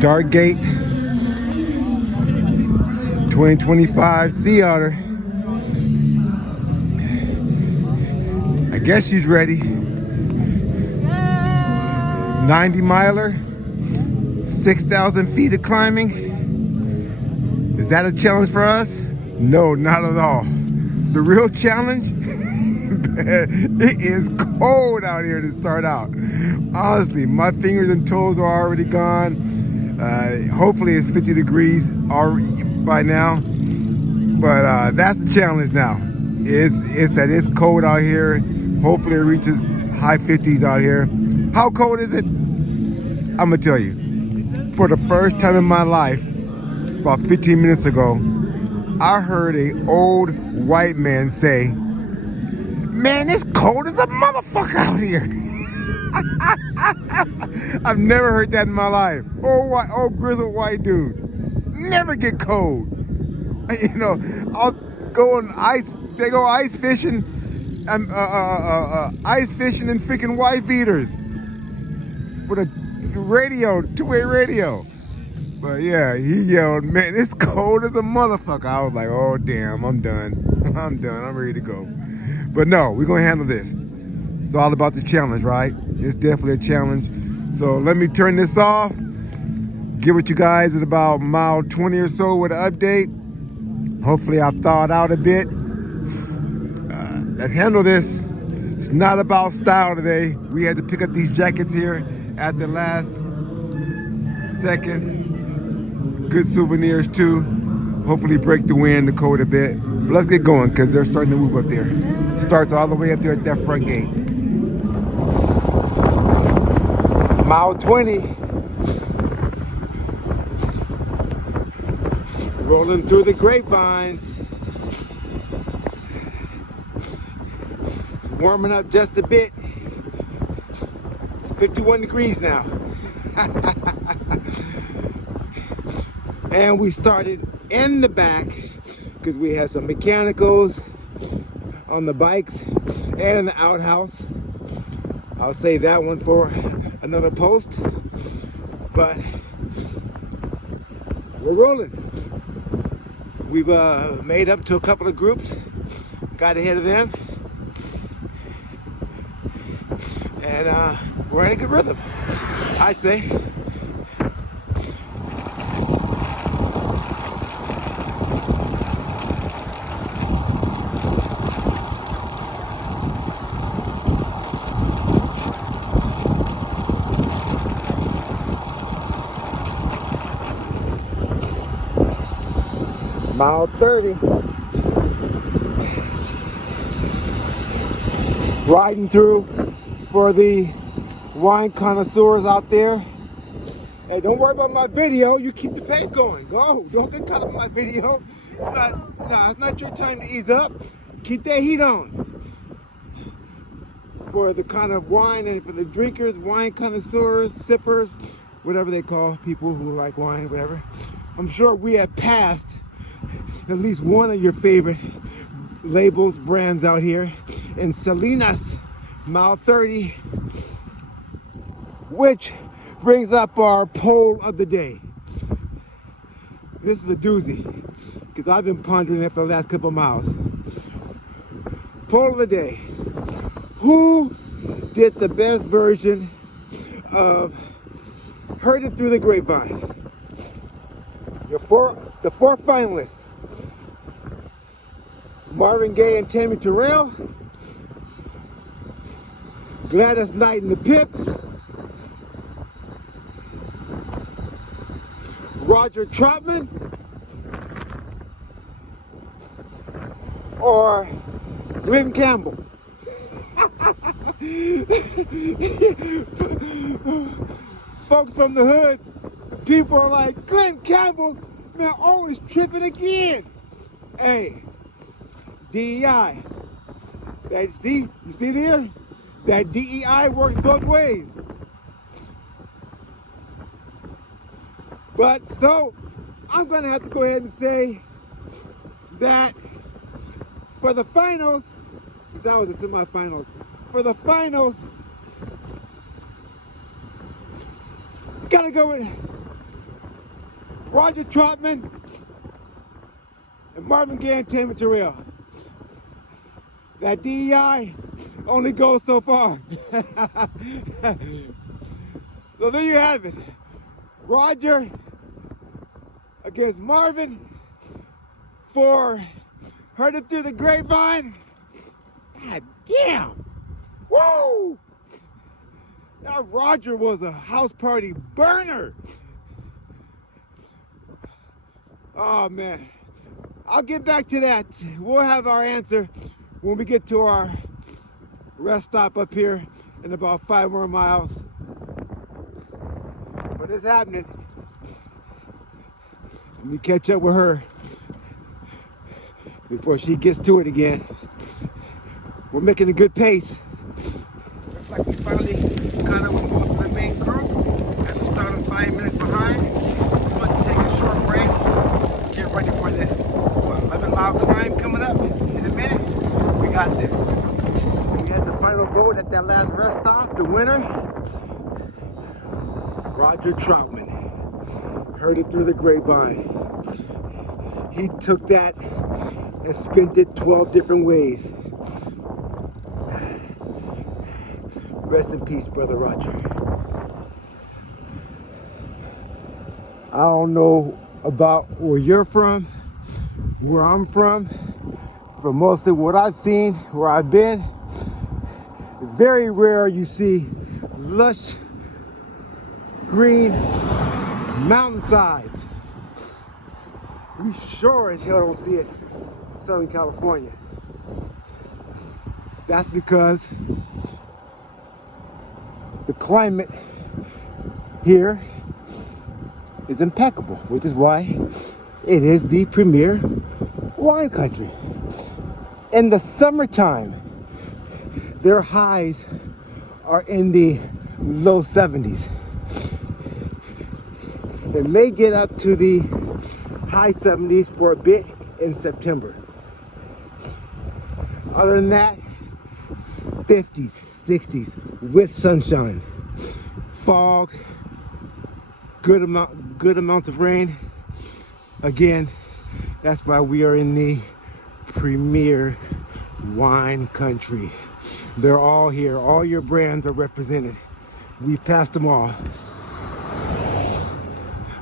Dark Gate 2025 Sea Otter. I guess she's ready. 90 miler, 6,000 feet of climbing. Is that a challenge for us? No, not at all. The real challenge, it is cold out here to start out. Honestly, my fingers and toes are already gone. Hopefully it's 50 degrees already by now. But that's the challenge now. It's that it's cold out here. Hopefully it reaches high 50s out here. How cold is it? I'm gonna tell you. For the first time in my life, about 15 minutes ago, I heard an old white man say, "Man, it's cold as a motherfucker out here." I've never heard that in my life. Old grizzled white dude. Never get cold. You know, I'll go on ice. They go ice fishing, ice fishing in freaking wife beaters with a radio, two-way radio. But yeah, he yelled, "Man, it's cold as a motherfucker." I was like, "Oh damn, I'm done. I'm done. I'm ready to go." But no, we're gonna handle this. It's all about the challenge, right? It's definitely a challenge. So let me turn this off. Give it you guys at about mile 20 or so with an update. Hopefully I've thawed out a bit. Let's handle this. It's not about style today. We had to pick up these jackets here at the last second. Good souvenirs too. Hopefully break the wind, the cold a bit. But let's get going because they're starting to move up there. Starts all the way up there at that front gate. Mile 20. Rolling through the grapevines. It's warming up just a bit. 51 degrees now. And we started in the back because we had some mechanicals on the bikes and in the outhouse. I'll save that one for another post. But we're rolling. We've made up to a couple of groups, got ahead of them, and we're in a good rhythm, I'd say. Mile 30. Riding through for the wine connoisseurs out there. Hey, don't worry about my video. You keep the pace going. Go. Don't get caught up in my video. It's not your time to ease up. Keep that heat on. For the kind of wine and for the drinkers, wine connoisseurs, sippers, whatever they call people who like wine, whatever. I'm sure we have passed at least one of your favorite labels, brands out here in Salinas, mile 30, which brings up our poll of the day. This is a doozy because I've been pondering it for the last couple of miles. Poll of the day: who did the best version of Heard It Through the Grapevine? The four finalists: Marvin Gaye and Tammy Terrell, Gladys Knight and the Pips, Roger Troutman, or Glenn Campbell. Folks from the hood, people are like, "Glenn Campbell, man, always tripping again." Hey, DEI. You see there? That DEI works both ways. But so, I'm gonna have to go ahead and say that for the finals, because that was the semifinals, for the finals, gotta go with Roger Troutman and Marvin Gaye came into real. That DEI only goes so far. So there you have it. Roger against Marvin for Heard It Through the Grapevine. God damn. Woo! That Roger was a house party burner. Oh man. I'll get back to that. We'll have our answer when we get to our rest stop up here in about 5 more miles. But it's happening. Let me catch up with her before she gets to it again. We're making a good pace. Looks like we finally caught up with most of the main group. Had to start them 5 minutes behind. We're going to take a short break. Get ready for this 11-mile climb coming up in a minute. We got this. We had the final vote at that last rest stop. The winner, Roger Troutman. Heard It Through the Grapevine. He took that and spent it 12 different ways. Rest in peace, Brother Roger. I don't know about where you're from, where I'm from, but mostly what I've seen, where I've been, very rare you see lush green mountainsides. We sure as hell don't see it in Southern California. That's because the climate here is impeccable, which is why it is the premier wine country. In the summertime, their highs are in the low 70s. It may get up to the high 70s for a bit in September. Other than that, 50s, 60s with sunshine, fog, good amounts of rain. Again, that's why we are in the premier wine country. They're all here. All your brands are represented. We've passed them all.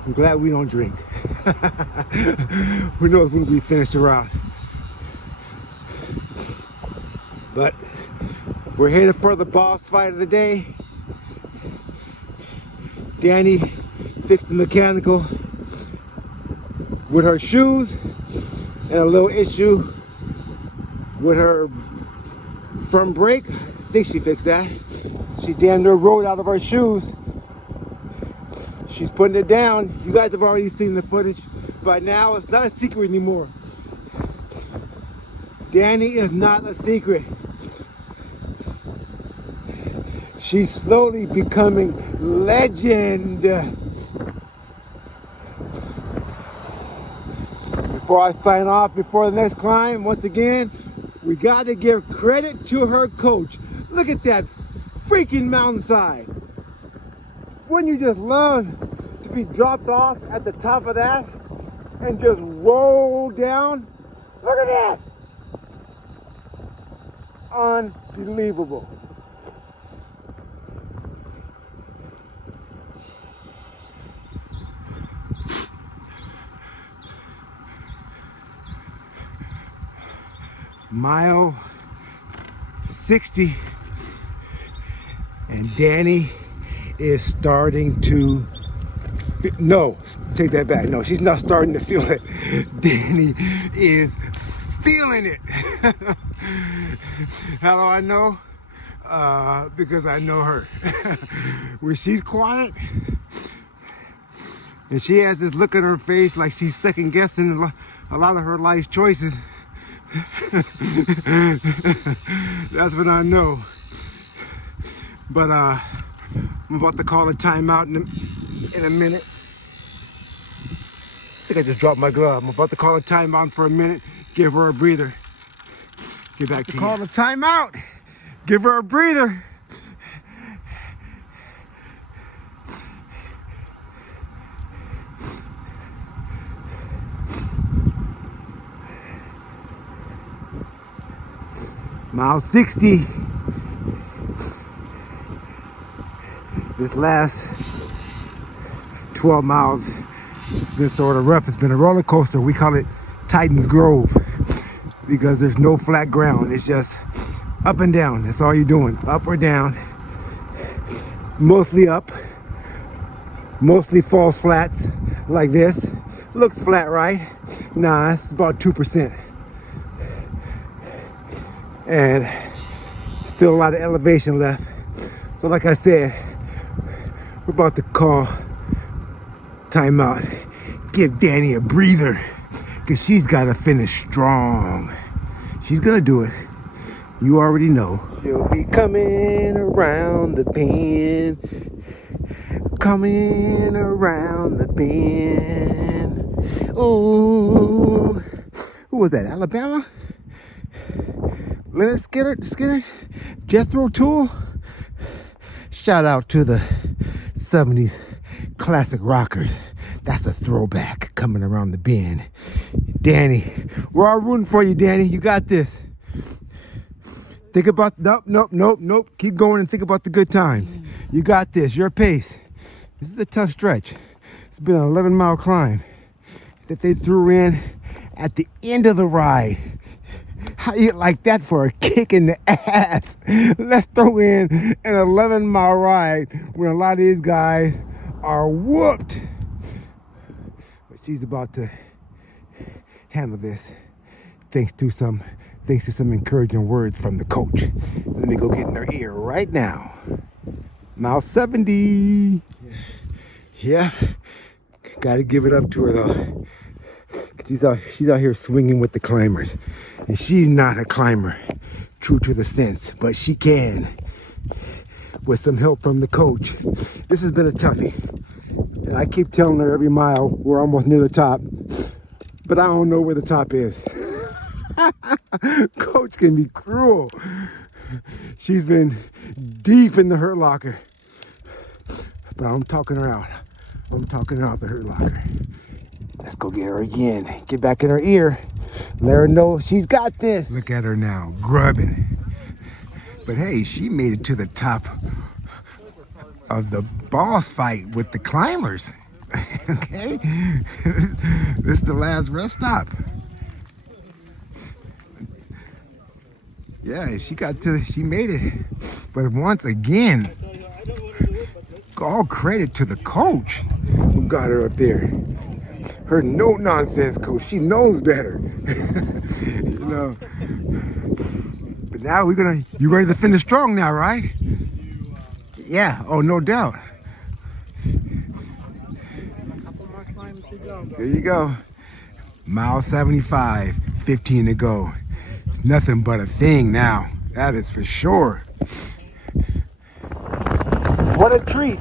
I'm glad we don't drink. Who knows when we finish the route. But we're headed for the boss fight of the day. Danny fixed the mechanical with her shoes and a little issue with her front brake. I think she fixed that. She damn near rolled out of her shoes. She's putting it down. You guys have already seen the footage. By now, it's not a secret anymore. Danny is not a secret. She's slowly becoming legend. Before I sign off, before the next climb, once again, we got to give credit to her coach. Look at that freaking mountainside. Wouldn't you just love to be dropped off at the top of that and just roll down? Look at that. Unbelievable. Mile 60, and Danny is starting to no, take that back. No, she's not starting to feel it. Danny is feeling it. How do I know? Because I know her. When she's quiet and she has this look on her face like she's second guessing a lot of her life choices, that's when I know. But I'm about to call a timeout in a minute. I think I just dropped my glove. I'm about to call a timeout for a minute, give her a breather. Get back to you. Call a timeout. Give her a breather. Mile 60. This last 12 miles, it's been sort of rough. It's been a roller coaster. We call it Titan's Grove because there's no flat ground. It's just up and down. That's all you're doing, up or down. Mostly up, mostly falls flats like this. Looks flat, right? Nah, it's about 2%. And still a lot of elevation left. So like I said, we're about to call timeout. Give Danny a breather, because she's got to finish strong. She's gonna do it. You already know. She'll be coming around the bend. Coming around the bend. Ooh. Who was that? Alabama? Leonard Skinner? Jethro Tull? Shout out to the 70s classic rockers. That's a throwback coming around the bend. Danny, we're all rooting for you, Danny. You got this. Think about, nope. Keep going and think about the good times. You got this, your pace. This is a tough stretch. It's been an 11-mile climb that they threw in at the end of the ride. How you like that for a kick in the ass? Let's throw in an 11-mile ride when a lot of these guys are whooped. But she's about to handle this thanks to some encouraging words from the coach. Let me go get in her ear right now. Mile 70. Yeah, gotta give it up to her though. She's out here swinging with the climbers, and she's not a climber, true to the sense, but she can, with some help from the coach. This has been a toughie, and I keep telling her every mile we're almost near the top, but I don't know where the top is. Coach can be cruel. She's been deep in the hurt locker, but I'm talking her out. I'm talking her out the hurt locker. Let's go get her again. Get back in her ear. Let her know she's got this. Look at her now, grubbing. But hey, she made it to the top of the boss fight with the climbers. Okay? This is the last rest stop. Yeah, she made it. But once again, all credit to the coach who got her up there. Her no-nonsense coach. She knows better. You know. But now you ready to finish strong now, right? Yeah, oh, no doubt. There you go. Mile 75, 15 to go. It's nothing but a thing now. That is for sure. What a treat.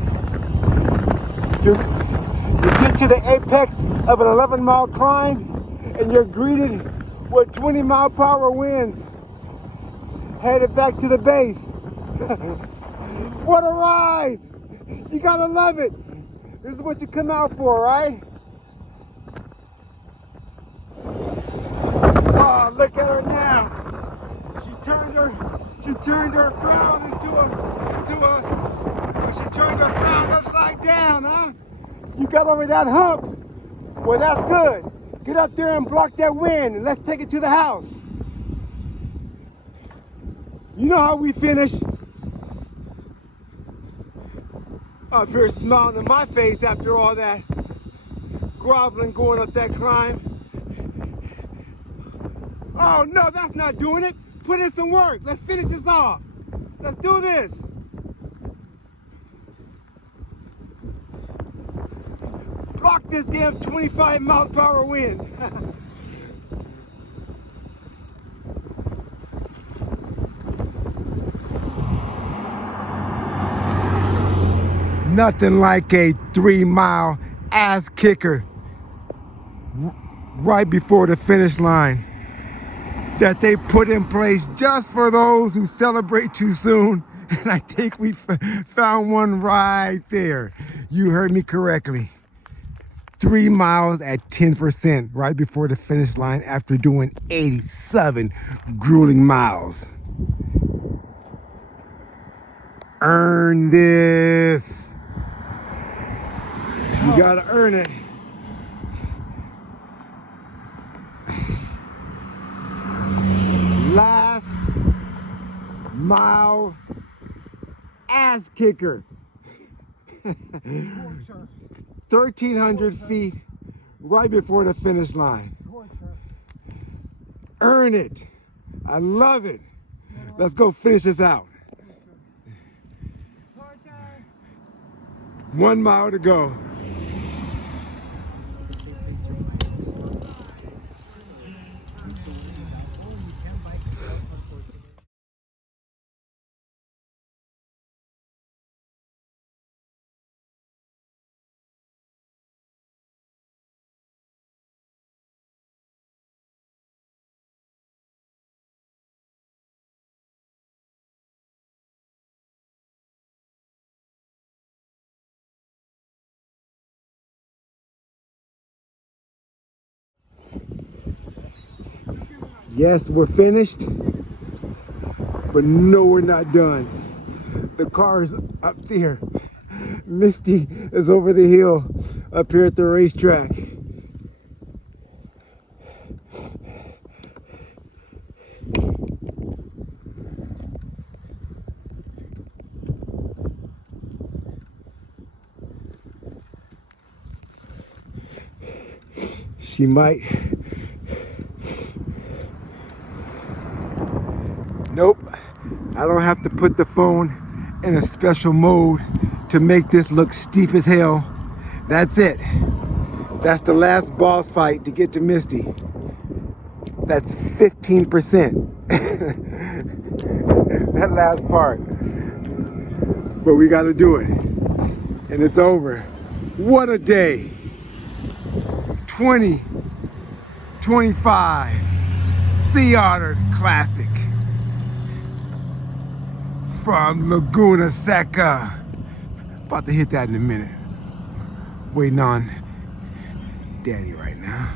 You get to the apex of an 11-mile climb and you're greeted with 20-mile-per-hour winds headed back to the base. What a ride! You gotta love it. This is what you come out for, right? Oh, look at her now. She turned her frown she turned her frown upside down, huh? You got over that hump. Well, that's good. Get up there and block that wind, and let's take it to the house. You know how we finish. Up here smiling in my face after all that groveling going up that climb. Oh no, that's not doing it. Put in some work. Let's finish this off. Let's do this. Block this damn 25-mile-per-hour wind. Nothing like a 3-mile ass kicker right before the finish line that they put in place just for those who celebrate too soon. And I think we found one right there. You heard me correctly. 3 miles at 10% right before the finish line after doing 87 grueling miles. Earn this. You gotta earn it. Last mile ass kicker. 1,300 feet right before the finish line. Earn it. I love it. Let's go finish this out. 1 mile to go. Yes, we're finished, but no, we're not done. The car is up there. Misty is over the hill up here at the racetrack. She might. Nope, I don't have to put the phone in a special mode to make this look steep as hell. That's it. That's the last boss fight to get to Misty. That's 15%. That last part. But we gotta do it. And it's over. What a day. 2025 Sea Otter Classic from Laguna Seca. About to hit that in a minute. Waiting on Danny right now.